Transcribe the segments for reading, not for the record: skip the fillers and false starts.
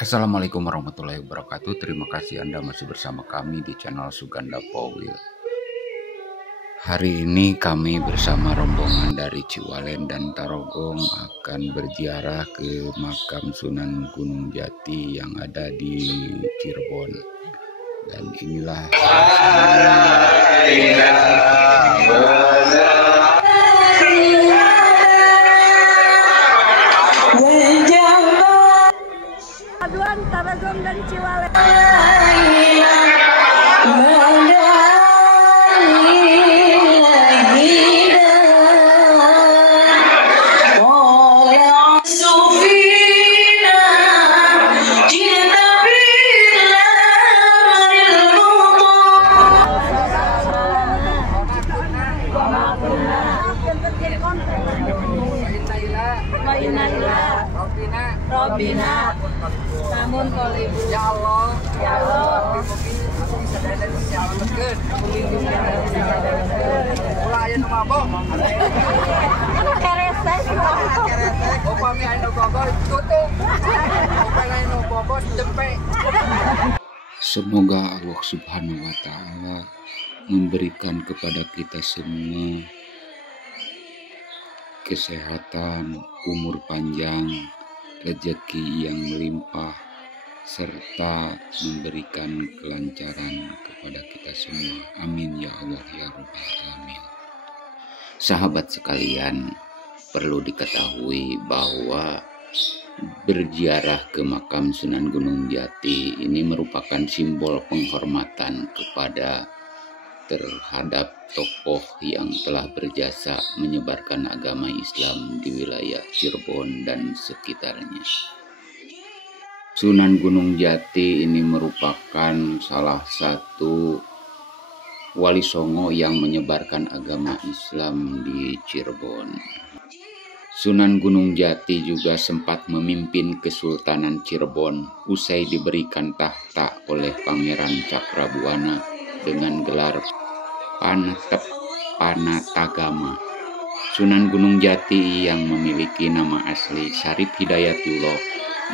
Assalamualaikum warahmatullahi wabarakatuh. Terima kasih Anda masih bersama kami di channel Suganda Powil. Hari ini kami bersama rombongan dari Ciwalen dan Tarogong akan berziarah ke makam Sunan Gunung Jati yang ada di Cirebon. Dan inilah Paduan Tarogong dan Ciwalen. Robina, namun kolibu. Ya Allah, ya Allah. Sedaya selamatkeun, lindungi ulah aya nu mabok. Kerese. Upami aya nu bobor tutup. Upami aya nu bobor jempe. semoga Allah Subhanahu wa Ta'ala memberikan kepada kita semua kesehatan, umur panjang, rezeki yang melimpah, serta memberikan kelancaran kepada kita semua. Amin ya Allah ya Rabbal Alamin. Sahabat sekalian, perlu diketahui bahwa berziarah ke makam Sunan Gunung Jati ini merupakan simbol penghormatan terhadap tokoh yang telah berjasa menyebarkan agama Islam di wilayah Cirebon dan sekitarnya. Sunan Gunung Jati ini merupakan salah satu wali songo yang menyebarkan agama Islam di Cirebon. Sunan Gunung Jati juga sempat memimpin Kesultanan Cirebon usai diberikan tahta oleh Pangeran Cakrabuana dengan gelar Panatagama. Sunan Gunung Jati yang memiliki nama asli Syarif Hidayatullah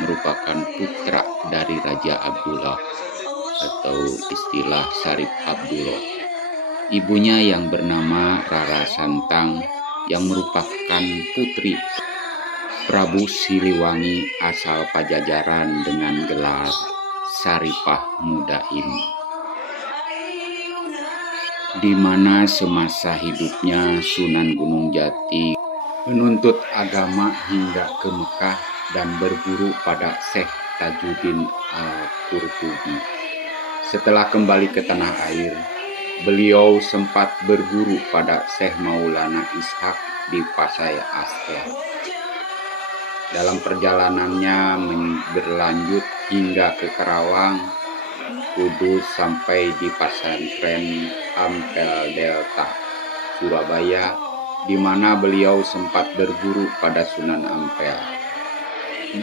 merupakan putra dari Raja Abdullah atau istilah Syarif Abdullah. Ibunya yang bernama Rara Santang yang merupakan putri Prabu Siliwangi asal Pajajaran dengan gelar Saripah Mudaim, di mana semasa hidupnya Sunan Gunung Jati menuntut agama hingga ke Mekah dan berguru pada Syekh Tajuddin Al-Qurtubi. Setelah kembali ke tanah air, beliau sempat berguru pada Syekh Maulana Ishaq di Pasai Asker. Dalam perjalanannya berlanjut hingga ke Karawang, Kudus sampai di pesantren Ampel Delta, Surabaya, di mana beliau sempat berguru pada Sunan Ampel.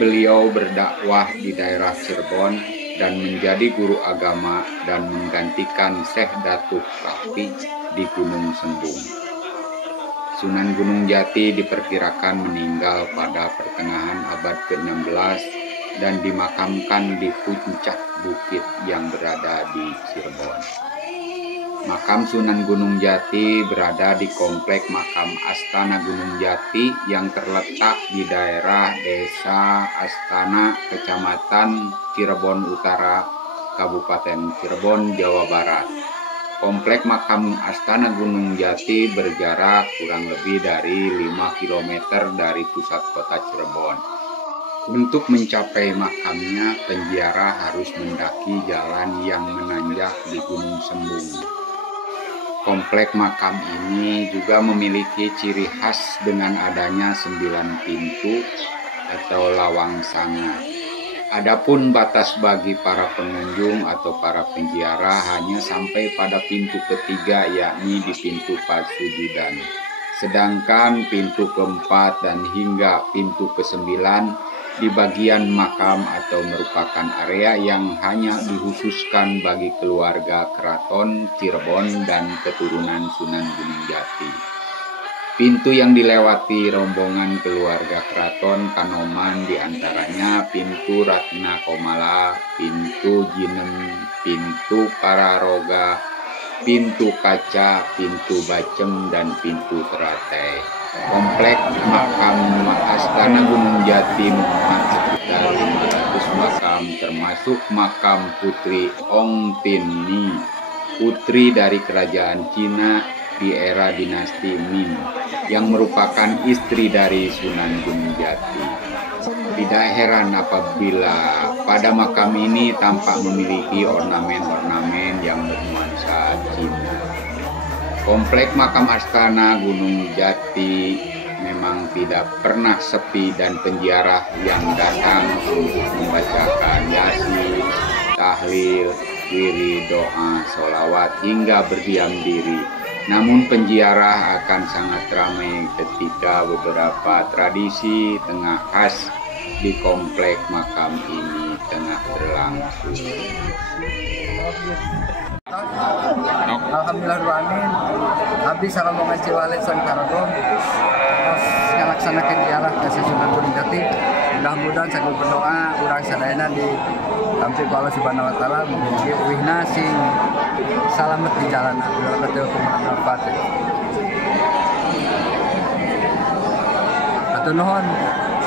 Beliau berdakwah di daerah Cirebon dan menjadi guru agama dan menggantikan Syekh Datuk Rafi di Gunung Sembung. Sunan Gunung Jati diperkirakan meninggal pada pertengahan abad ke-16 dan dimakamkan di puncak bukit yang berada di Cirebon. Makam Sunan Gunung Jati berada di komplek makam Astana Gunung Jati yang terletak di daerah Desa Astana, Kecamatan Cirebon Utara, Kabupaten Cirebon, Jawa Barat. Komplek makam Astana Gunung Jati berjarak kurang lebih dari 5 km dari pusat kota Cirebon. Untuk mencapai makamnya, penziarah harus mendaki jalan yang menanjak di Gunung Sembung. Komplek makam ini juga memiliki ciri khas dengan adanya 9 pintu atau lawang sanga. Adapun batas bagi para pengunjung atau para penziarah hanya sampai pada pintu ketiga, yakni di pintu Pasujudan. Sedangkan pintu keempat dan hingga pintu ke-9 di bagian makam atau merupakan area yang hanya dikhususkan bagi keluarga keraton Cirebon dan keturunan Sunan Gunung Jati. Pintu yang dilewati rombongan keluarga keraton Kanoman diantaranya pintu Ratna Komala, pintu Jinem, pintu Pararoga, pintu Kaca, pintu Bacem, dan pintu Teratai. Komplek makam Astana Gunung Jati muat sekitar 500 makam, termasuk makam Putri Ong Tin-ni, putri dari kerajaan Cina di era dinasti Ming, yang merupakan istri dari Sunan Gunung Jati. Tidak heran apabila pada makam ini tampak memiliki ornamen-ornamen yang bernuansa Cina. Komplek makam Astana Gunung Jati memang tidak pernah sepi dan penziarah yang datang untuk membacakan yasin, tahlil, wirid, doa, sholawat hingga berdiam diri. Namun penziarah akan sangat ramai ketika beberapa tradisi tengah khas di komplek makam ini tengah berlangsung. Alhamdulillahirrahmanirrahim. Abdi sarombongan Ciwalet Sangkaragom terus ngalaksanakeun ziarah ka Sunan Gunung Jati. Mudah-mudahan saking berdoa urang sadayana di tampi ku Allah Subhanahu wa taala mugi uwihna sing salamet di jalan berkateu kumaha. Atur nuhun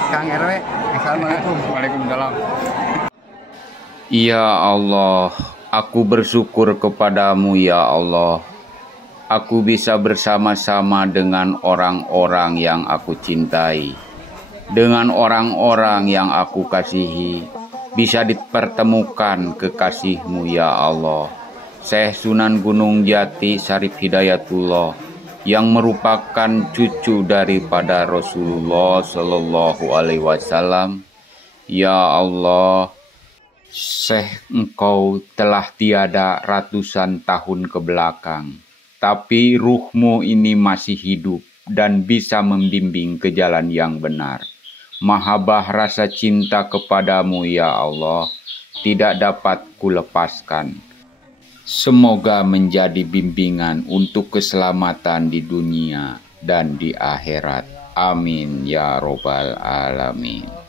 Kang RW. Assalamualaikum. Waalaikumsalam. Ya Allah, aku bersyukur kepadamu ya Allah. Aku bisa bersama-sama dengan orang-orang yang aku cintai, dengan orang-orang yang aku kasihi, bisa dipertemukan kekasih-Mu ya Allah. Syekh Sunan Gunung Jati Syarif Hidayatullah yang merupakan cucu daripada Rasulullah Shallallahu Alaihi Wasallam. Ya Allah, Syekh, engkau telah tiada ratusan tahun ke belakang, tapi ruhmu ini masih hidup dan bisa membimbing ke jalan yang benar. Mahabbah rasa cinta kepadamu ya Allah tidak dapat kulepaskan. Semoga menjadi bimbingan untuk keselamatan di dunia dan di akhirat. Amin ya robbal alamin.